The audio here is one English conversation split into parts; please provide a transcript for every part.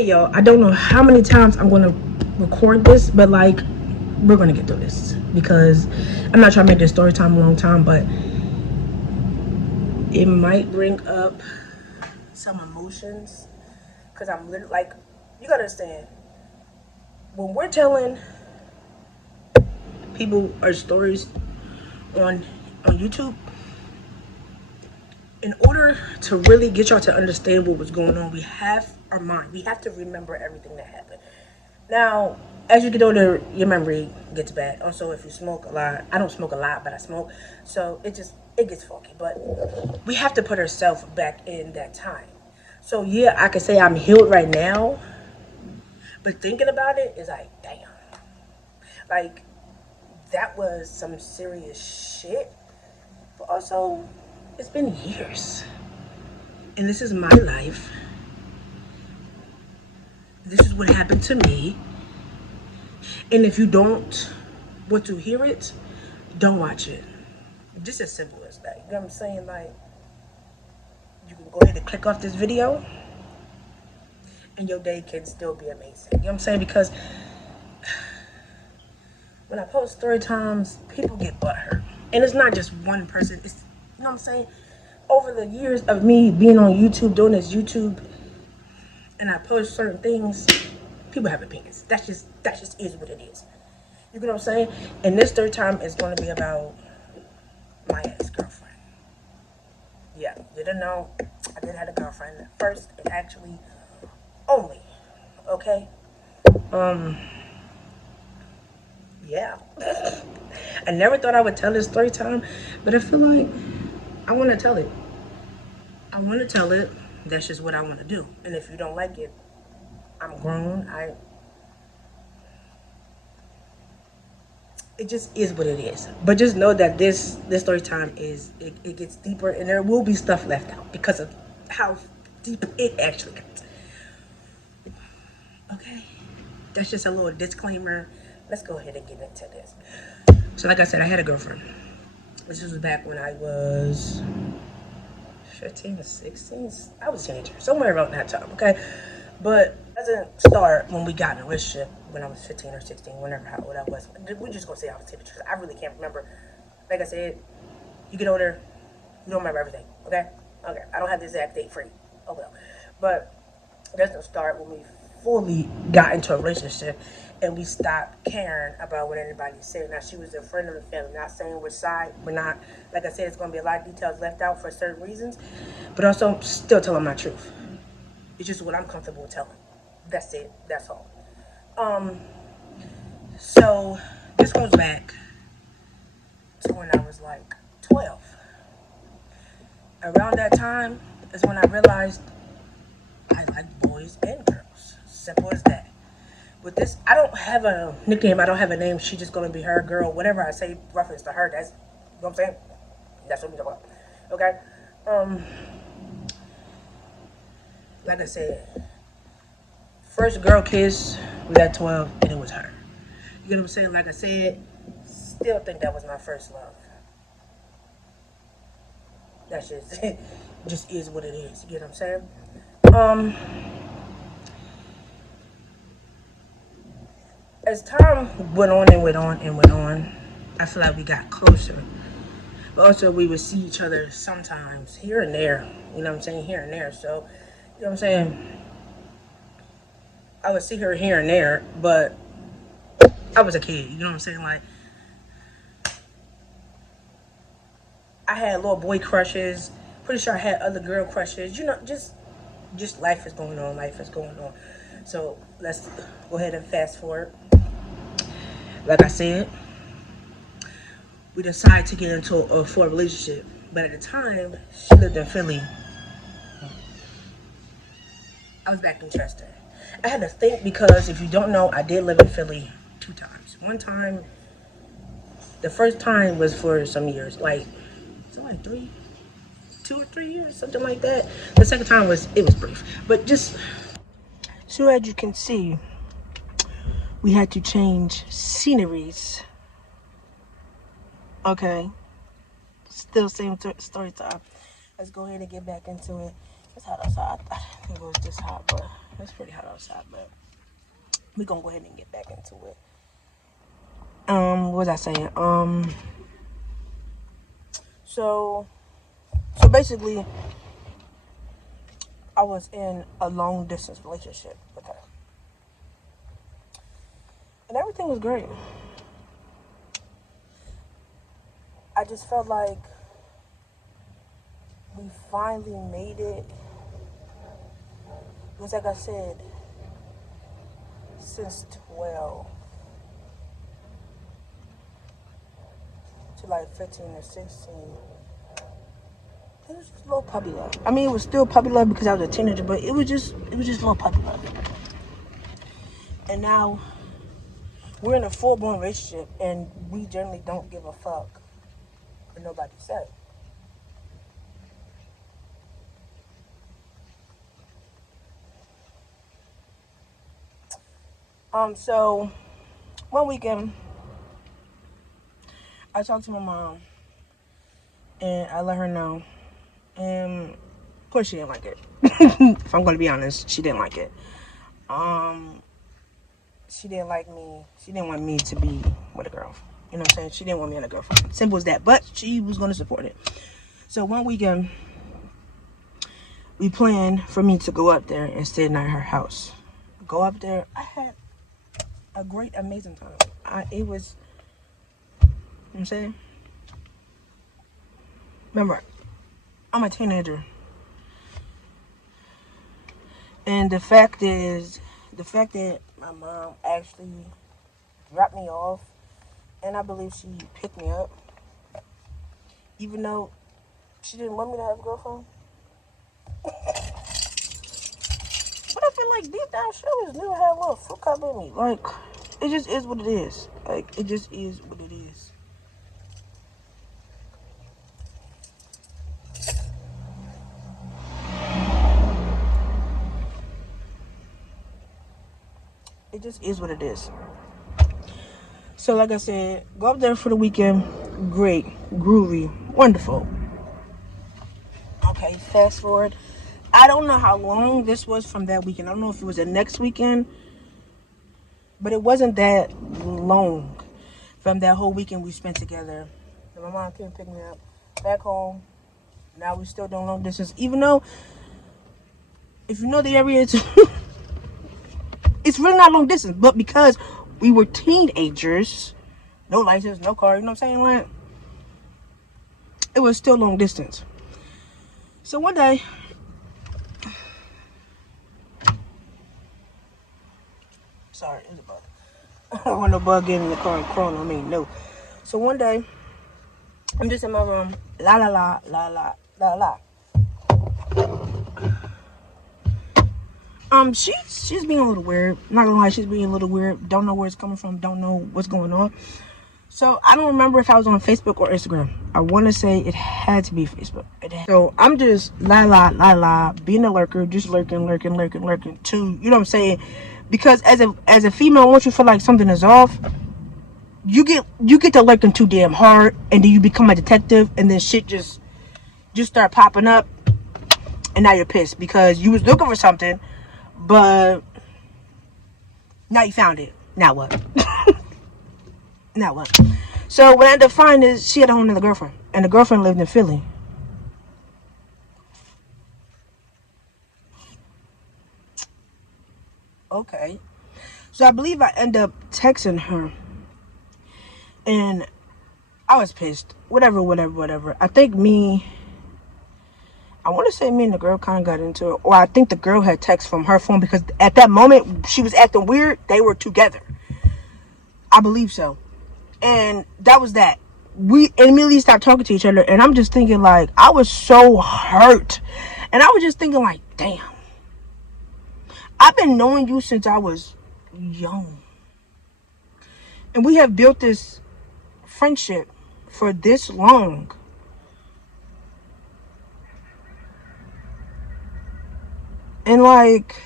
Hey y'all, I don't know how many times I'm gonna record this, but like we're gonna get through this because I'm not trying to make this story time a long time, but it might bring up some emotions because I'm literally like, you gotta understand, when we're telling people our stories on YouTube, in order to really get y'all to understand what was going on, we have our mind. We have to remember everything that happened. Now, as you get older, your memory gets bad. Also, if you smoke a lot, I don't smoke a lot, but I smoke, so it gets funky. But we have to put ourselves back in that time. So yeah, I could say I'm healed right now, but thinking about it is like, damn, like that was some serious shit. But also, it's been years, and this is my life. This is what happened to me. And if you don't want to hear it, don't watch it. Just as simple as that. You know what I'm saying? Like, you can go ahead and click off this video and your day can still be amazing. You know what I'm saying? Because when I post story times, people get butthurt. And it's not just one person. It's, you know what I'm saying? Over the years of me being on YouTube, doing this YouTube, and I post certain things, people have opinions. That just is what it is. You get what I'm saying? And this third time is going to be about my ex-girlfriend. Yeah, didn't know I did have a girlfriend first and actually only. Okay? Yeah. I never thought I would tell this story time, but I feel like I want to tell it. I want to tell it. That's just what I want to do. And if you don't like it, I'm grown. It just is what it is. But just know that this story time is it gets deeper and there will be stuff left out because of how deep it actually gets. Okay? That's just a little disclaimer. Let's go ahead and get into this. So like I said, I had a girlfriend. This was back when I was 15 or 16. I was a teenager, somewhere around that time, okay? But it doesn't start when we got in a relationship when I was 15 or 16, whenever, what I was. We're just gonna say I was a teenager because I really can't remember. Like I said, you get older, you don't remember everything, okay? Okay, I don't have the exact date for you. Oh well. But it doesn't start when we fully got into a relationship and we stopped caring about what anybody said. Now, she was a friend of the family, not saying which side. We're not, like I said, it's going to be a lot of details left out for certain reasons, but also still telling my truth. It's just what I'm comfortable with telling. That's it. That's all. Um, so this goes back to when I was like 12. Around that time is when I realized I like boys and girls. Simple as that. With this, I don't have a nickname. I don't have a name. She's just gonna be her girl. Whatever I say reference to her, that's, you know what I'm saying? That's what we talk about. Okay. Like I said, first girl kiss was at 12, and it was her. You get what I'm saying? Like I said, still think that was my first love. That's just just is what it is. You get what I'm saying? Um, as time went on and went on and went on, I feel like we got closer. But also we would see each other sometimes here and there. You know what I'm saying? Here and there. So, you know what I'm saying? I would see her here and there, but I was a kid. You know what I'm saying? Like, I had little boy crushes. Pretty sure I had other girl crushes. You know, just life is going on. Life is going on. So let's go ahead and fast forward. Like I said, we decided to get into a full relationship. But at the time, she lived in Philly. I was back in Chester. I had to think because if you don't know, I did live in Philly 2 times. One time, the first time was for some years, like, something like 2 or 3 years, something like that. The second time was brief, but just so as you can see, we had to change sceneries. Okay, still same story time. Let's go ahead and get back into it. It's hot outside. I didn't think it was this hot, but It's pretty hot outside, but we're gonna go ahead and get back into it. What was I saying? So basically, I was in a long distance relationship with her, and everything was great. I just felt like we finally made it. It was like I said, since 12 to like 15 or 16. It was just a little puppy love. I mean, it was still puppy love because I was a teenager, but it was just a little puppy love. And now we're in a full-blown relationship, and we generally don't give a fuck what nobody says. So one weekend, I talked to my mom, and I let her know, and of course she didn't like it. If I'm gonna be honest, she didn't like it. She didn't like me. She didn't want me to be with a girl. You know what I'm saying? She didn't want me and a girlfriend. Simple as that. But she was gonna support it. So one weekend, we planned for me to go up there and stay at her house. Go up there. I had a great, amazing time. It was, you know what I'm saying? Remember, I'm a teenager. And the fact that my mom actually dropped me off, and I believe she picked me up, even though she didn't want me to have a girlfriend. But I feel like deep down she always knew I had a little fruit cup in me. Like, it just is what it is. Like, it just is what it is. It just is what it is. So, like I said, go up there for the weekend. Great, groovy, wonderful. Okay, fast forward. I don't know how long this was from that weekend. I don't know if it was the next weekend, but it wasn't that long from that whole weekend we spent together. And my mom came and picked me up back home. Now we still doing long distance, even though, if you know the area, it's really not long distance. But because we were teenagers, no license, no car, you know what I'm saying? Like, it was still long distance. So one day, sorry, it's a bug. I don't want no bug getting in the car and crawling on me, no. So one day, I'm just in my room, la la la, la la, la la. She's being a little weird. Not gonna lie, she's being a little weird. Don't know where it's coming from. Don't know what's going on. So I don't remember if I was on Facebook or Instagram. I want to say it had to be Facebook. So I'm just la la la la, being a lurker, just lurking too. You know what I'm saying? Because as a female, once you feel like something is off, you get to lurking too damn hard, and then you become a detective, and then shit just start popping up, and now you're pissed because you was looking for something, but now you found it. Now what? Now what? So what I ended up finding is she had a whole nother girlfriend, and the girlfriend lived in Philly. Okay. So I believe I ended up texting her, and I was pissed. Whatever. I think I want to say me and the girl kind of got into it, or I think the girl had text from her phone because at that moment she was acting weird. They were together. I believe so. And that was that. We immediately stopped talking to each other, and I'm just thinking, like, I was so hurt. And I was just thinking, like, damn. I've been knowing you since I was young. And we have built this friendship for this long. And, like,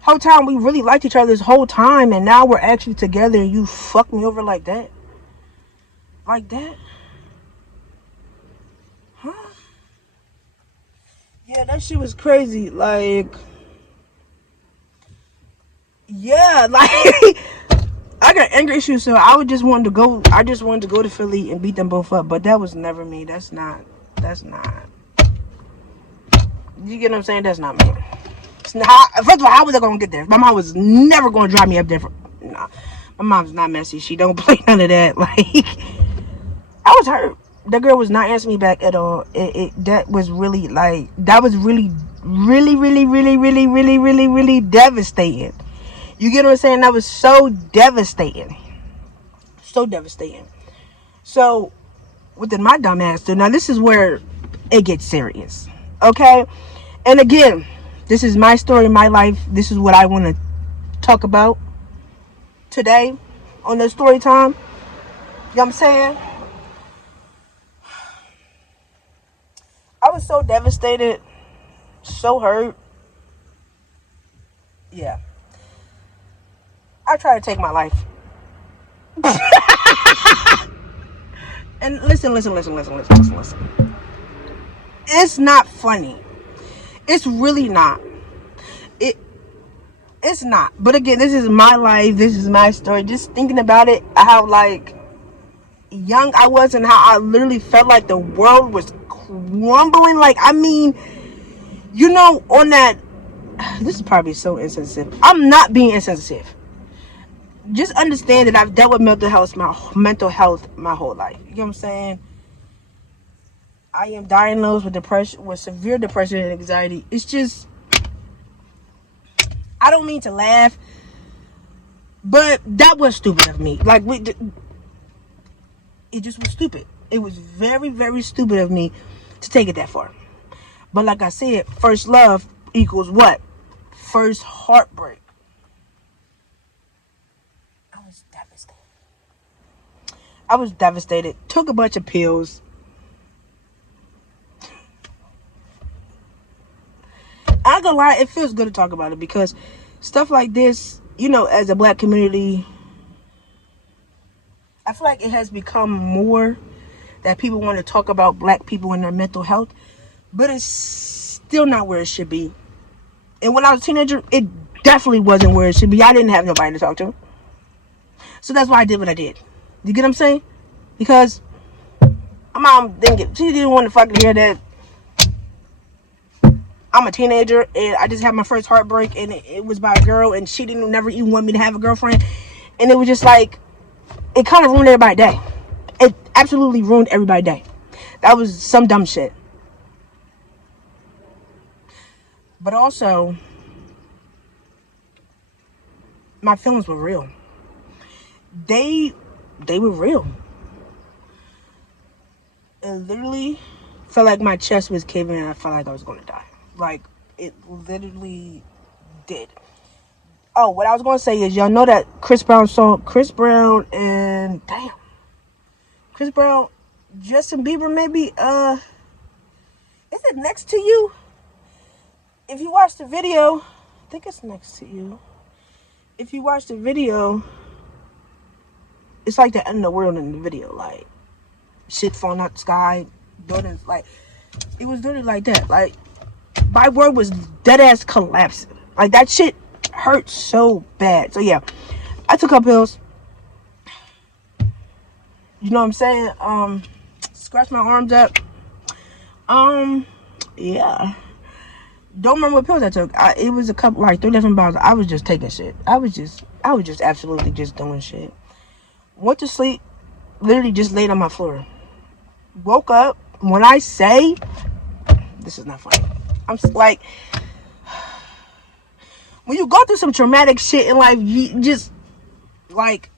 whole time we really liked each other this whole time, and now we're actually together, and you fuck me over like that? Like that? Huh? Yeah, that shit was crazy. Like, Yeah, like I got anger issues, so I would just wanted to go. I just wanted to go to Philly and beat them both up, but that was never me. That's not. You get what I'm saying? That's not me. It's not, first of all, how was I gonna get there? My mom was never gonna drive me up there. Nah, my mom's not messy. She don't play none of that. Like I was hurt. The girl was not answering me back at all. That was really like that was really devastating. You get what I'm saying? That was so devastating. So devastating. So, within my dumb ass, dude, now this is where it gets serious. Okay? And again, this is my story, my life. This is what I want to talk about today on the story time. You know what I'm saying? I was so devastated, so hurt. Yeah. I tried to take my life. And listen. It's not funny. It's really not. It's not. But again, this is my life. This is my story. Just thinking about it, how like young I was and how I literally felt like the world was crumbling. Like, I mean, you know, on that, this is probably so insensitive. I'm not being insensitive. Just understand that I've dealt with mental health my whole life. You know what I'm saying? I am diagnosed with depression, with severe depression and anxiety. It's just, I don't mean to laugh, but that was stupid of me. Like, it just was stupid. It was very, very stupid of me to take it that far. But like I said, first love equals what? First heartbreak. I was devastated. Took a bunch of pills. I ain't gonna lie, it feels good to talk about it because stuff like this, you know, as a black community, I feel like it has become more that people want to talk about black people and their mental health, but it's still not where it should be. And when I was a teenager, it definitely wasn't where it should be. I didn't have nobody to talk to. So that's why I did what I did. You get what I'm saying? Because my mom she didn't want to fucking hear that I'm a teenager and I just had my first heartbreak and it was by a girl and she didn't never even want me to have a girlfriend. And it was just like, it kind of ruined everybody's day. It absolutely ruined everybody's day. That was some dumb shit. But also, my feelings were real. They were real. It literally felt like my chest was caving and I felt like I was going to die. Like, it literally did. Oh, what I was going to say is, y'all know that Chris Brown, Justin Bieber maybe, is it Next to You? If you watch the video, I think it's Next to You. If you watch the video, it's like the end of the world in the video. Like, shit falling out the sky, buildings, like, it was literally like that. Like, my world was dead ass collapsing. Like, that shit hurt so bad. So yeah, I took up pills. You know what I'm saying? Scratched my arms up. Yeah. Don't remember what pills I took. It was a couple, like 3 different bottles. I was just taking shit. I was just absolutely just doing shit. Went to sleep. Literally just laid on my floor. Woke up. When I say, this is not funny. I'm like, when you go through some traumatic shit in life, you just, like,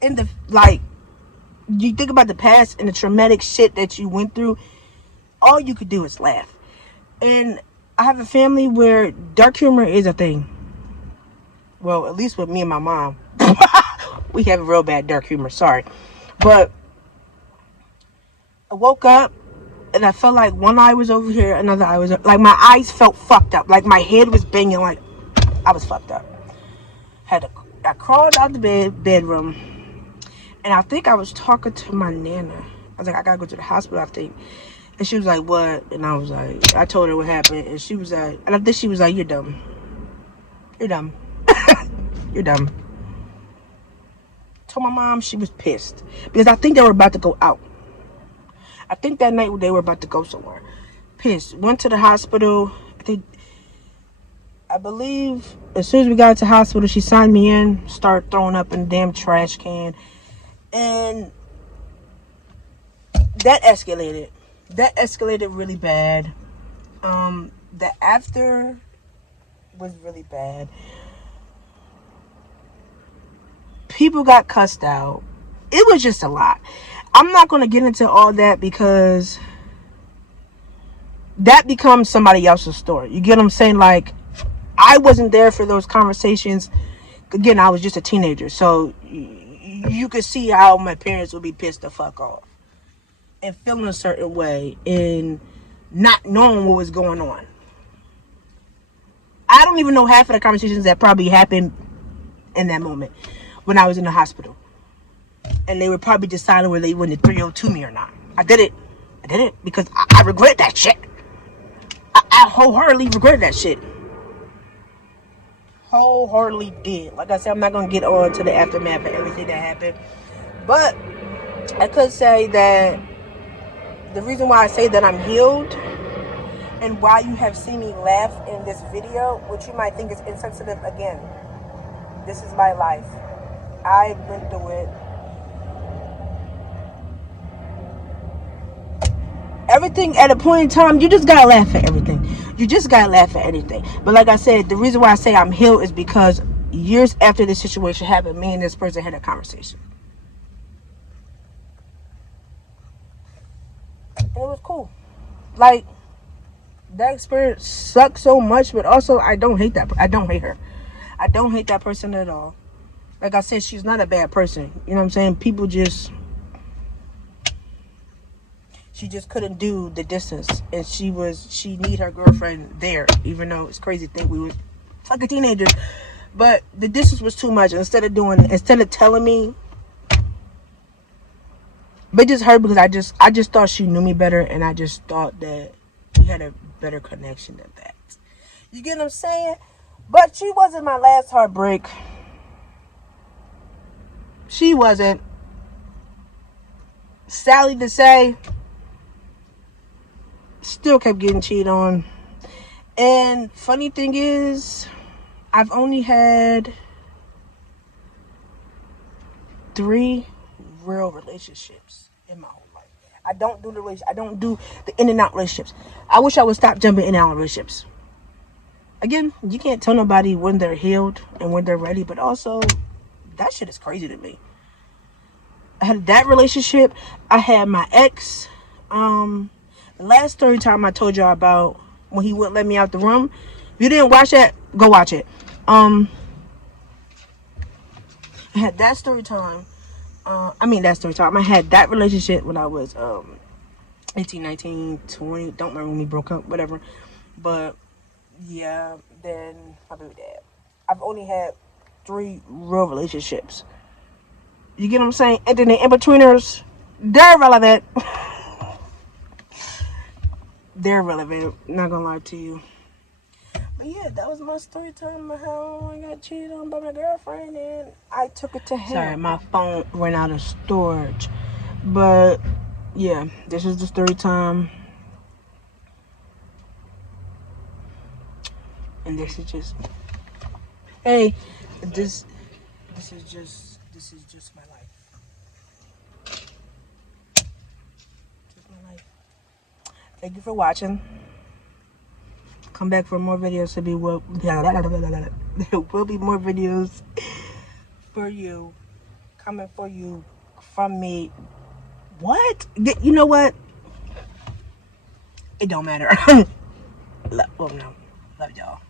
you think about the past and the traumatic shit that you went through, all you could do is laugh. And I have a family where dark humor is a thing. Well, at least with me and my mom. We have a real bad dark humor, sorry. But I woke up and I felt like one eye was over here, another eye was like, my eyes felt fucked up. Like my head was banging, like I was fucked up. I crawled out the bedroom, and I think I was talking to my nana. I was like, I gotta go to the hospital, I think. And she was like, what? And I was like, I told her what happened, and she was like, and I think she was like, you're dumb. You're dumb. You're dumb. Told my mom, she was pissed. Because I think they were about to go out. I think that night they were about to go somewhere. Pissed. Went to the hospital. I believe as soon as we got to the hospital, she signed me in, started throwing up in the damn trash can. And that escalated. That escalated really bad. The after was really bad. People got cussed out. It was just a lot. I'm not going to get into all that because that becomes somebody else's story. You get what I'm saying? Like, I wasn't there for those conversations. Again, I was just a teenager. So you could see how my parents would be pissed the fuck off and feeling a certain way and not knowing what was going on. I don't even know half of the conversations that probably happened in that moment when I was in the hospital. And they were probably deciding whether they wanted to 302 me or not. I did it because I regret that shit. I wholeheartedly regret that shit. Wholeheartedly did. Like I said, I'm not going to get on to the aftermath of everything that happened. But I could say that the reason why I say that I'm healed and why you have seen me laugh in this video, which you might think is insensitive, again, this is my life. I went through it. Everything at a point in time, you just gotta laugh at everything. You just gotta laugh at anything. But like I said, the reason why I say I'm healed is because years after this situation happened, me and this person had a conversation. And it was cool. Like, that experience sucked so much, but also I don't hate that. I don't hate her. I don't hate that person at all. Like I said, she's not a bad person. You know what I'm saying? People just... She just couldn't do the distance, and she need her girlfriend there, even though it's crazy to think we were fucking teenagers. But the distance was too much. Instead of telling me, but just her, because I just thought she knew me better, and I just thought that we had a better connection than that. You get what I'm saying? But she wasn't my last heartbreak. She wasn't. Sadly to say, still kept getting cheated on. And funny thing is, I've only had 3 real relationships in my whole life. I don't do the in and out relationships. I wish I would stop jumping in and out relationships. Again, you can't tell nobody when they're healed and when they're ready, but also that shit is crazy to me. I had that relationship. I had my ex. The last story time I told y'all about when he wouldn't let me out the room. If you didn't watch that, go watch it. I had that story time. I had that relationship when I was 18, 19, 20. Don't remember when we broke up, whatever. But yeah, then my baby dad. I've only had 3 real relationships. You get what I'm saying? And then the in-betweeners, they're relevant. They're relevant. Not gonna lie to you. But yeah, that was my story time of how I got cheated on by my girlfriend, and I took it to him. Sorry, my phone ran out of storage. But yeah, this is the story time. And this is just, hey, this is just my life. Just my life. Thank you for watching. Come back for more videos. There will be more videos for you, coming for you from me. What? You know what? It don't matter. Well, no. Love y'all.